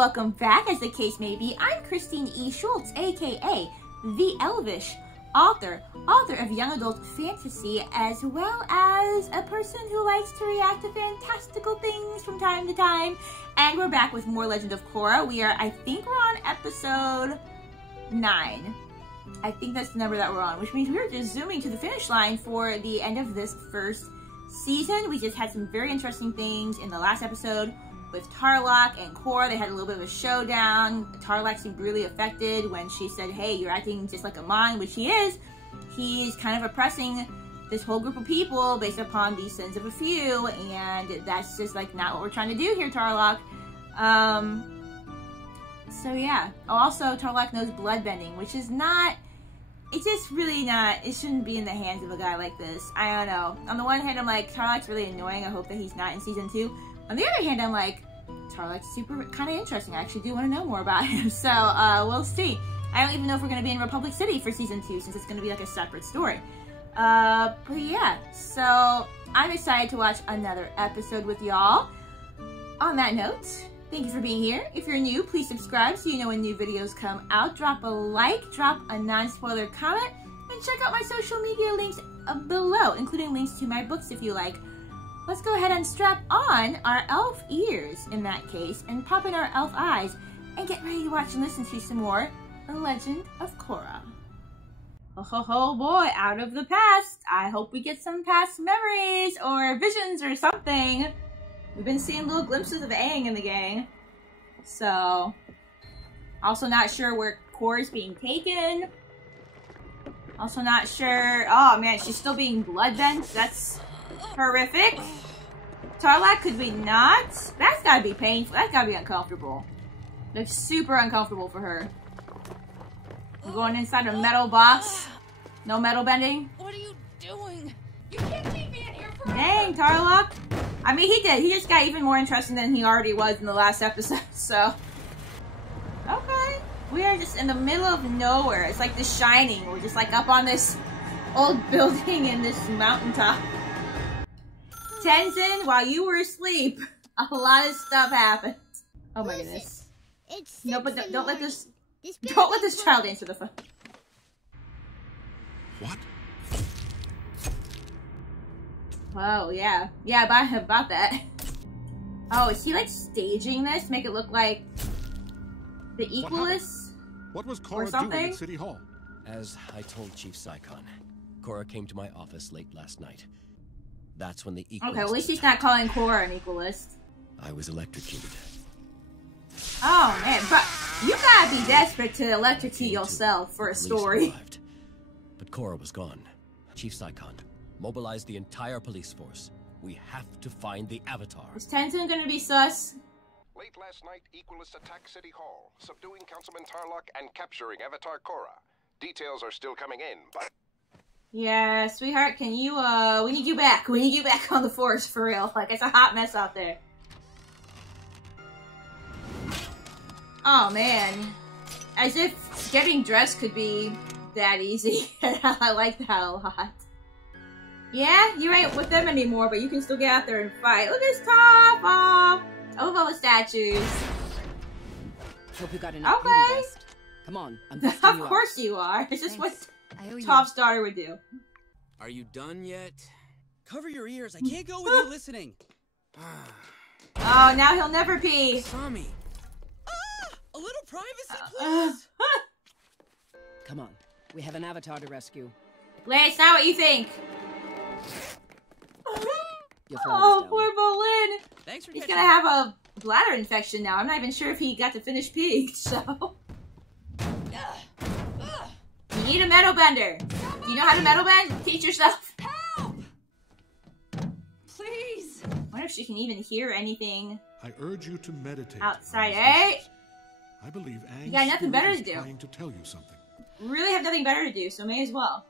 welcome back, as the case may be. I'm Christine E. Schultz, aka The Elvish, author of young adult fantasy, as well as a person who likes to react to fantastical things from time to time. And we're back with more Legend of Korra. I think we're on episode 9. I think that's the number that we're on, which means we're just zooming to the finish line for the end of this first season. We just had some very interesting things in the last episode with Tarlok and KORRA. They had a little bit of a showdown. Tarlok seemed really affected when she said, hey, you're acting just like a Mon, which he is. He's kind of oppressing this whole group of people based upon the sins of a few, and that's just like not what we're trying to do here, Tarlok. So yeah. Also, Tarlok knows bloodbending, which is not, it's just really not, it shouldn't be in the hands of a guy like this. I don't know. On the one hand, I'm like, Tarlok's really annoying. I hope that he's not in season 2. On the other hand, I'm like, Tarlok's super kind of interesting. I actually do want to know more about him. So, we'll see. I don't even know if we're going to be in Republic City for season 2, since it's going to be like a separate story. But yeah, so I'm excited to watch another episode with y'all. On that note, thank you for being here. If you're new, please subscribe so you know when new videos come out. Drop a like, drop a non-spoiler comment, and check out my social media links below, including links to my books if you like. Let's go ahead and strap on our elf ears, in that case, and pop in our elf eyes, and get ready to watch and listen to some more The Legend of Korra. Oh boy, out of the past. I hope we get some past memories or visions or something. We've been seeing little glimpses of Aang in the gang. So, also not sure where Korra's being taken. Also not sure. Oh man, she's still being bloodbent. That's horrific. Tarlok, could we not? That's gotta be painful. That's gotta be uncomfortable. That's super uncomfortable for her. We're going inside a metal box. No metal bending. What are you doing? You can't keep me in here forever. Dang, Tarlok. I mean, he did. He just got even more interesting than he already was in the last episode, so. Okay. We are just in the middle of nowhere. It's like The Shining. We're just like up on this old building in this mountaintop. Tenzin, while you were asleep, a lot of stuff happened. Oh my goodness. No, but don't let this child answer the phone. What? Whoa, yeah. Yeah, about that. Oh, is he like staging this? Make it look like the Equalists? What was KORRA doing at City Hall? As I told Chief Saikon, KORRA came to my office late last night. That's when the Equalist... Okay, well, at least he's not calling KORRA an Equalist. I was electrocuted. Oh, man, but you gotta be desperate to electrocute yourself for a story. Arrived, but KORRA was gone. Chief Saikon mobilized the entire police force. We have to find the Avatar. Is Tenzin gonna be sus? Late last night, Equalists attacked City Hall, subduing Councilman Tarlok and capturing Avatar KORRA. Details are still coming in, but... Yeah, sweetheart, can you, we need you back. We need you back on the force, for real. Like, it's a hot mess out there. Oh, man. As if getting dressed could be that easy. I like that a lot. Yeah, you ain't with them anymore, but you can still get out there and fight. Look at this top! I love all the statues. Hope you got enough vest. Come on, I'm Of course you are. It's just what Top's daughter would do. Are you done yet? Cover your ears. I can't go with you listening. Oh, now he'll never pee. Tommy. A little privacy, please. Come on, we have an Avatar to rescue. Leia, it's not what you think. Oh, poor Bolin. Thanks for He's gonna have a bladder infection now. I'm not even sure if he got to finish peeing, so. You need a metal bender. Do you know how to metal bend? Teach yourself. Help! Please. I wonder if she can even hear anything. I urge you to meditate outside. Hey! I believe Aang you got nothing better to do. Trying to tell you something. Really have nothing better to do, so may as well.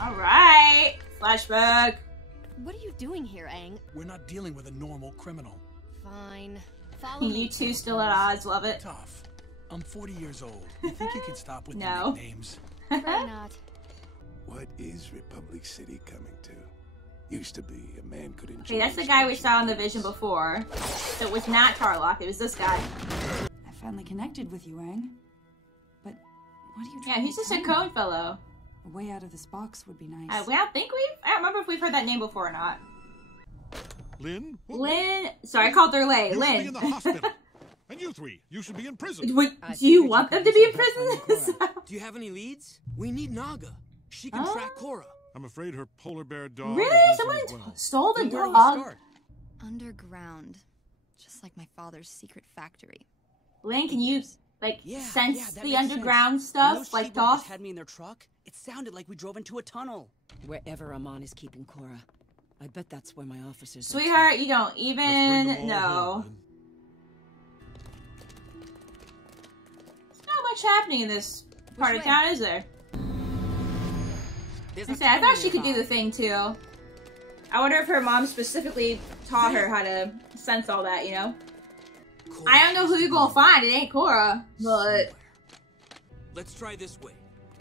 Alright. Flashback. What are you doing here, Aang? We're not dealing with a normal criminal. Fine. Follow me. You two still at odds, love it. Tough. I'm 40 years old. You think you can stop with the nicknames? Probably not. What is Republic City coming to? Used to be a man could enjoy. Okay, that's the guy we saw in the vision before. So it was not Tarlok, it was this guy. I finally connected with you, Aang. But what are you trying Yeah, he's to just a tell me? cone fellow. A way out of this box would be nice. I don't remember if we've heard that name before or not. Lynn? Lynn? Sorry, I called her Lay. You should be in Lynn. the hospital. And you three, you should be in prison. Wait, do you want them to be in prison? Do you have any leads? We need Naga. She can track Korra. I'm afraid her polar bear dog Really? is Someone missing as well. stole the Then where do we dog? start? Underground. Just like my father's secret factory. Lynn, can you, like, Yeah, sense that the makes underground sense. When those stuff? Like, sheepwalkers Toph? had me in their truck. It sounded like we drove into a tunnel. Wherever Amon is keeping Korra. I bet that's where my officers are. Sweetheart, you don't Let's bring even them all know. home, Lynn. There's not much happening in this part of way? town, is there? I thought she could do the thing too. I wonder if her mom specifically taught her how to sense all that, you know? I don't know who you're gonna find, it ain't Korra, but... Let's try this way.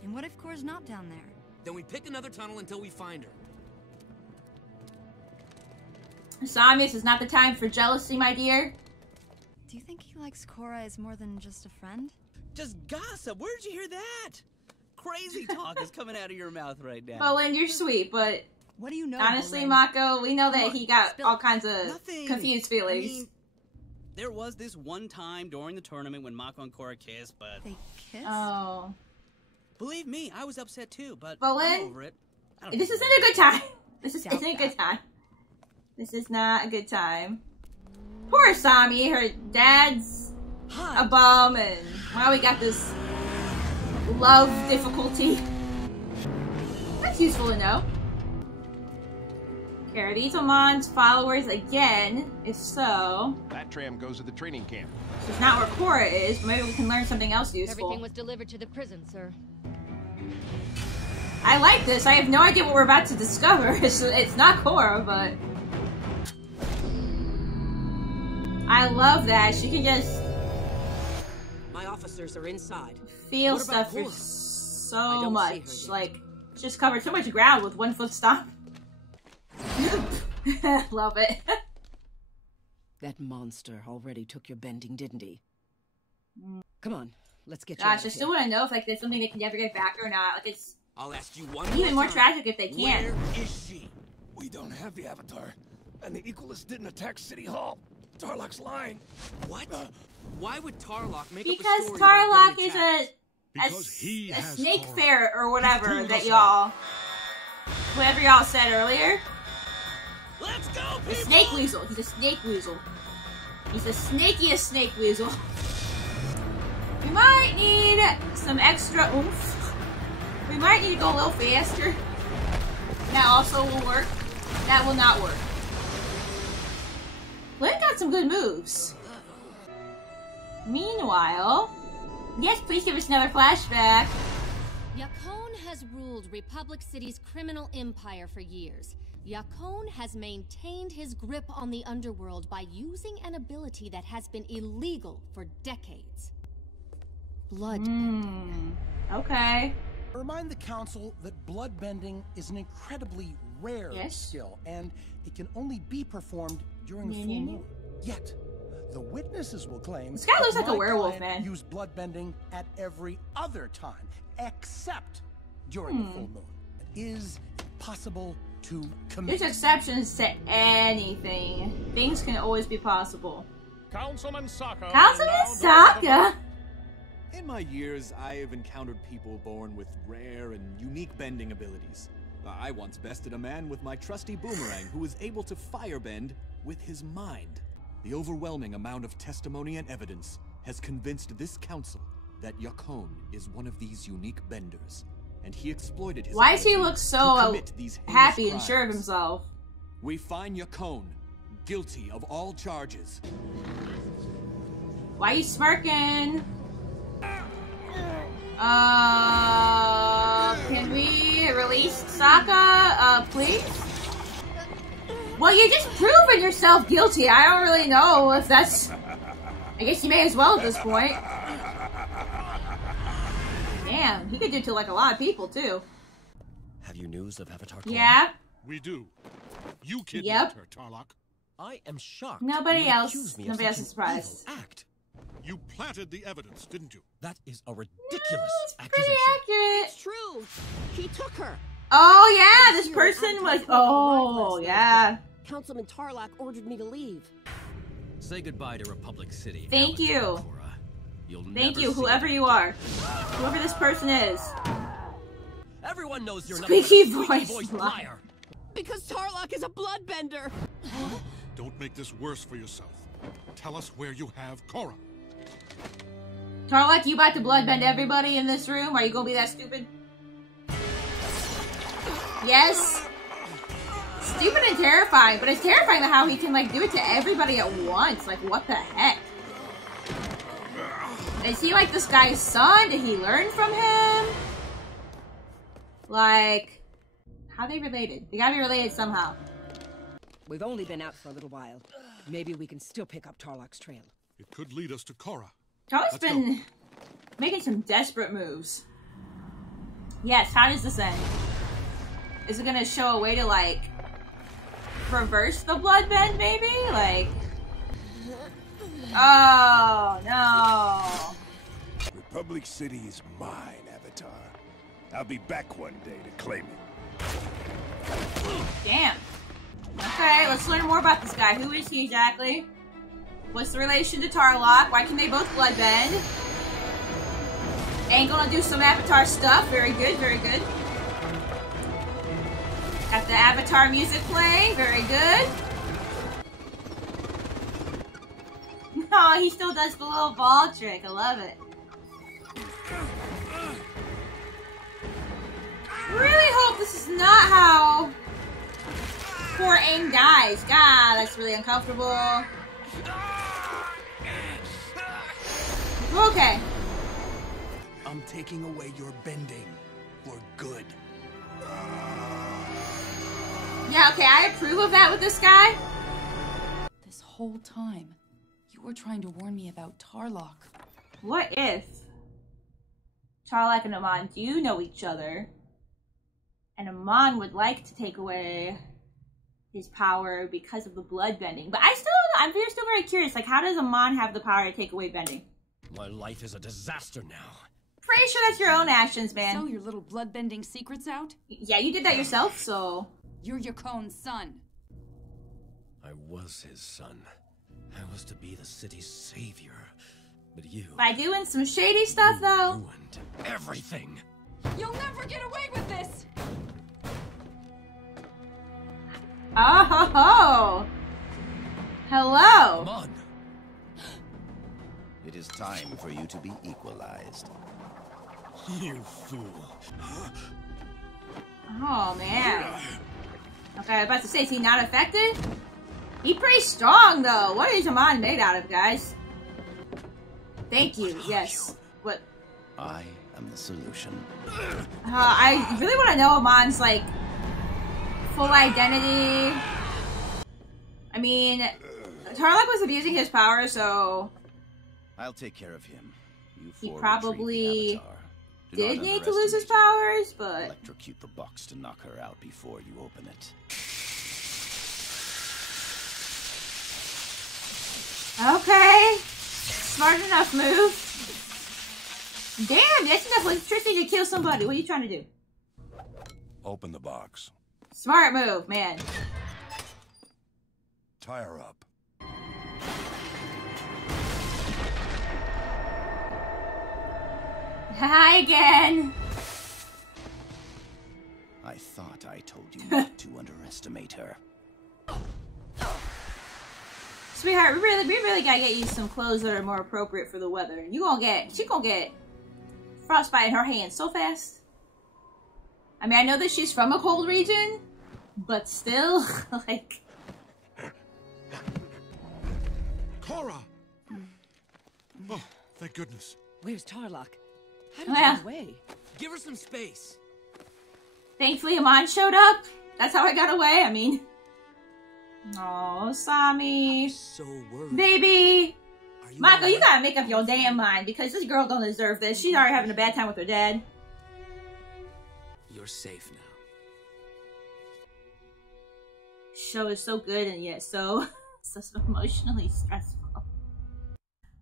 And what if Korra's not down there? Then we pick another tunnel until we find her. Samus, is not the time for jealousy, my dear. Do you think he likes Korra as more than just a friend? Just gossip. Where did you hear that? Crazy talk is coming out of your mouth right now. Well, Lynn, you're sweet, but What do you know? honestly, Bolin? Mako, we know that Come on, he got spill all it. kinds of Nothing. confused I feelings. mean, there was this one time during the tournament when Mako and Korra kissed, but They kiss? Oh. believe me, I was upset too. But Bolin, I'm over it. I don't This care isn't what a good time. This Doubt isn't a good that. time. This is not a good time. Poor Sami, her dad's a bum, and now we got this love difficulty. That's useful to know. Okay, are these Amon's followers again? If so, That tram goes to the training camp. it's not where Korra is, but maybe we can learn something else useful. Everything was delivered to the prison, sir. I like this. I have no idea what we're about to discover. It's not Korra, but... I love that. She can just My officers are inside. feel What about stuff for Korra? I so don't see much. her yet. Like, just covered so much ground with one foot stomp. Love it. That monster already took your bending, didn't he? Come on, let's get you Gosh, out I of still here. want to know if like there's something they can never get back or not. Like it's I'll ask you one even more time. tragic if they can't. Where is she? We don't have the Avatar, and the Equalists didn't attack City Hall. Tarlok's lying. What? Why would Tarlok make Because up a story about Tarlok getting is attacked? Because he a has snake Korra. ferret or whatever He's that proved us whatever y'all said earlier. Let's go, The people! snake weasel. He's a snake weasel. He's the snakiest snake weasel. We might need some extra oomph. We might need to go a little faster. That also will work. That will not work. Lynn got some good moves. Meanwhile, yes, please give us another flashback. Yakona has ruled Republic City's criminal empire for years. Yakona has maintained his grip on the underworld by using an ability that has been illegal for decades. Blood bending. Okay. Remind the council that bloodbending is an incredibly rare Yes. skill, and it can only be performed during the full moon. Yet, the witnesses will claim This guy looks that like a my werewolf, client man. used bloodbending at every other time, except during the full moon. Is it possible to commit? There's exceptions to anything. Things can always be possible. Councilman Sokka. Councilman Sokka? In my years, I have encountered people born with rare and unique bending abilities. I once bested a man with my trusty boomerang who was able to firebend with his mind. The overwhelming amount of testimony and evidence has convinced this council that Yakona is one of these unique benders, and he exploited his Why does he ability look to so commit these heinous happy and sure of crimes. himself? We find Yakona guilty of all charges. Why are you smirking? Can we release Sokka, please? Well, you're just proving yourself guilty. I don't really know if that's... I guess you may as well at this point. Damn, he could do it to like a lot of people, too. Have you news of Avatar Korra? Yeah? We do. You kidnapped her, Tarlok. I am shocked. Nobody you else accuse me of is such an surprised. evil act. You planted the evidence, didn't you? That is a ridiculous It's pretty accusation. accurate. It's true. He took her. Oh yeah, this person was. Oh yeah. Councilman Tarlok ordered me to leave. Say goodbye to Republic City. Thank Avatar, you. KORRA. You'll Thank never you, see whoever it you again. are, whoever this person is. Everyone knows you're Squeaky not a voice voiced liar. liar. Because Tarlok is a bloodbender. Don't make this worse for yourself. Tell us where you have KORRA. Tarlok, you about to bloodbend everybody in this room? Are you gonna be that stupid? Yes. Stupid and terrifying, but it's terrifying how he can like do it to everybody at once. Like, what the heck? Is he like this guy's son? Did he learn from him? Like, how are they related? They gotta be related somehow. We've only been out for a little while. Maybe we can still pick up Tarlok's trail. It could lead us to KORRA. Tarlok's been making some desperate moves. Yes, how does this end? Is it gonna show a way to like reverse the bloodbend maybe? Like, oh no. Republic City is mine, Avatar. I'll be back one day to claim it. Damn. Okay, let's learn more about this guy. Who is he exactly? What's the relation to Tarlok? Why can they both bloodbend? Aang gonna do some Avatar stuff. Very good, very good. Got the Avatar music playing. Very good. No, he still does the little ball trick. I love it. Really hope this is not how poor Aang dies. God, that's really uncomfortable. Okay. I'm taking away your bending for good. Yeah, okay, I approve of that with this guy. This whole time, you were trying to warn me about Tarlok. What if Tarlok and Amon do know each other, and Amon would like to take away his power because of the blood bending? But I still don't know. I'm still very curious. Like, how does Amon have the power to take away bending? My life is a disaster now. Pretty sure that's your own actions, man. So your little bloodbending secret's out? Yeah, you did that yourself, so... You're Yakona's son. I was his son. I was to be the city's savior. But you... By doing some shady stuff, though... ruined everything. You'll never get away with this! Oh ho ho! Hello! Come on. It is time for you to be equalized. You fool. Oh, man. Okay, I was about to say, is he not affected? He's pretty strong, though. What is Amon made out of, guys? Thank you, yes. What? I am the solution. I really want to know Amon's, like, full identity. I mean, Tarlok was abusing his power, so... I'll take care of him. You he four probably retrieve the Avatar. Do did not need to lose his underestimate her. powers, but... Electrocute the box to knock her out before you open it. Okay. Smart enough move. Damn, that's enough electricity to kill somebody. What are you trying to do? Open the box. Smart move, man. Tie her up. Hi again. I thought I told you not to underestimate her. Sweetheart, we really gotta get you some clothes that are more appropriate for the weather. She gonna get frostbite in her hands so fast. I mean, I know that she's from a cold region, but still, like... KORRA! Oh, thank goodness. Where's Tarlok? How did you Well, get away? Give her some space. thankfully Amon showed up. That's how I got away, I mean... Oh, Sami. So worried. Baby! Michael, right? you gotta make up your damn mind, because this girl don't deserve this. She's already having a bad time with her dad. You're safe now. show is so good and yet so emotionally stressful.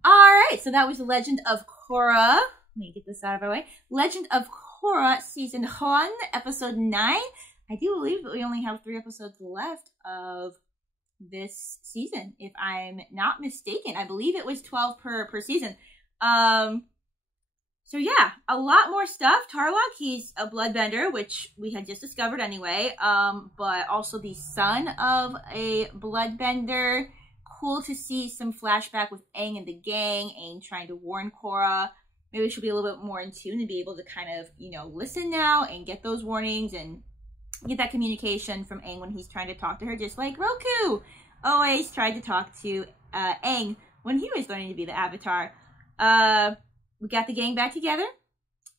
Alright, so that was The Legend of Korra. Let me get this out of our way. Legend of Korra Season 1, Episode 9. I do believe that we only have 3 episodes left of this season, if I'm not mistaken. I believe it was 12 per season. So yeah, a lot more stuff. Tarlok, he's a bloodbender, which we had just discovered anyway, but also the son of a bloodbender. Cool to see some flashback with Aang and the gang, Aang trying to warn Korra. Maybe she'll be a little bit more in tune and be able to kind of, you know, listen now and get those warnings and get that communication from Aang when he's trying to talk to her, just like Roku always tried to talk to Aang when he was learning to be the Avatar. We got the gang back together.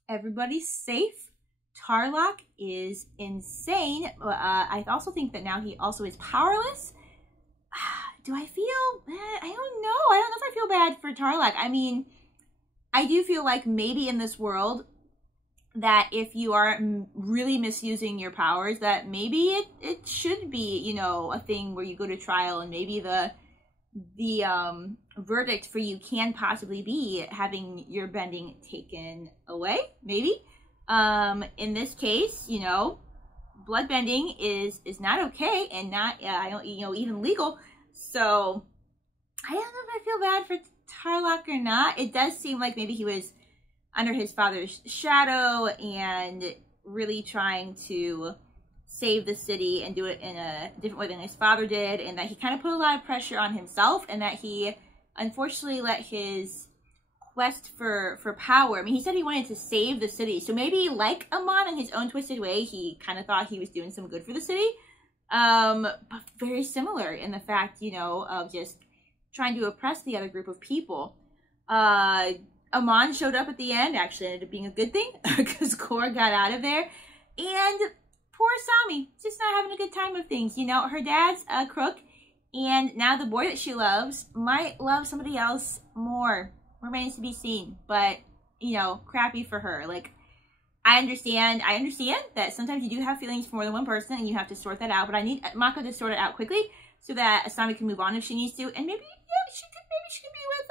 Everybody's safe. Tarlok is insane. I also think that now he also is powerless. Do I feel bad? I don't know. I don't know if I feel bad for Tarlok. I mean, I do feel like maybe in this world that if you are really misusing your powers, that maybe it should be, you know, a thing where you go to trial and maybe the verdict for you can possibly be having your bending taken away, maybe. In this case, you know, bloodbending is not okay and not, you know, even legal. So, I don't know if I feel bad for Tarlok or not. It does seem like maybe he was under his father's shadow and really trying to save the city and do it in a different way than his father did, and that he kind of put a lot of pressure on himself, and that he unfortunately let his quest for power, I mean, he said he wanted to save the city, so maybe like Amon in his own twisted way, he kind of thought he was doing some good for the city, but very similar in the fact, you know, of just trying to oppress the other group of people. Amon showed up at the end, actually ended up being a good thing, because Korra got out of there, and poor Sami, just not having a good time with things, you know, her dad's a crook, and now the boy that she loves might love somebody else more. Remains to be seen, but, you know, crappy for her. Like, I understand that sometimes you do have feelings for more than one person, and you have to sort that out, but I need Mako to sort it out quickly, so that Asami can move on if she needs to, and maybe, yeah, she could be with,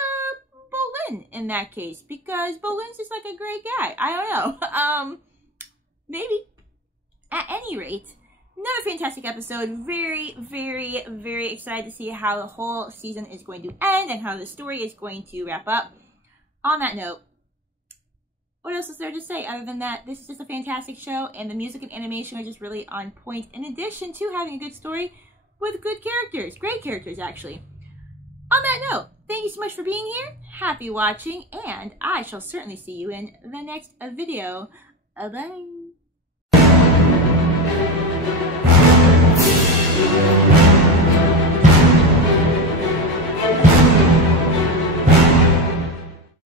Bolin in that case, because Bolin's just like a great guy. I don't know. Maybe. At any rate, another fantastic episode. Very, very, very excited to see how the whole season is going to end and how the story is going to wrap up. On that note, what else is there to say other than that this is just a fantastic show and the music and animation are just really on point, in addition to having a good story with good characters. Great characters, actually. On that note, thank you so much for being here. Happy watching, and I shall certainly see you in the next video. Bye.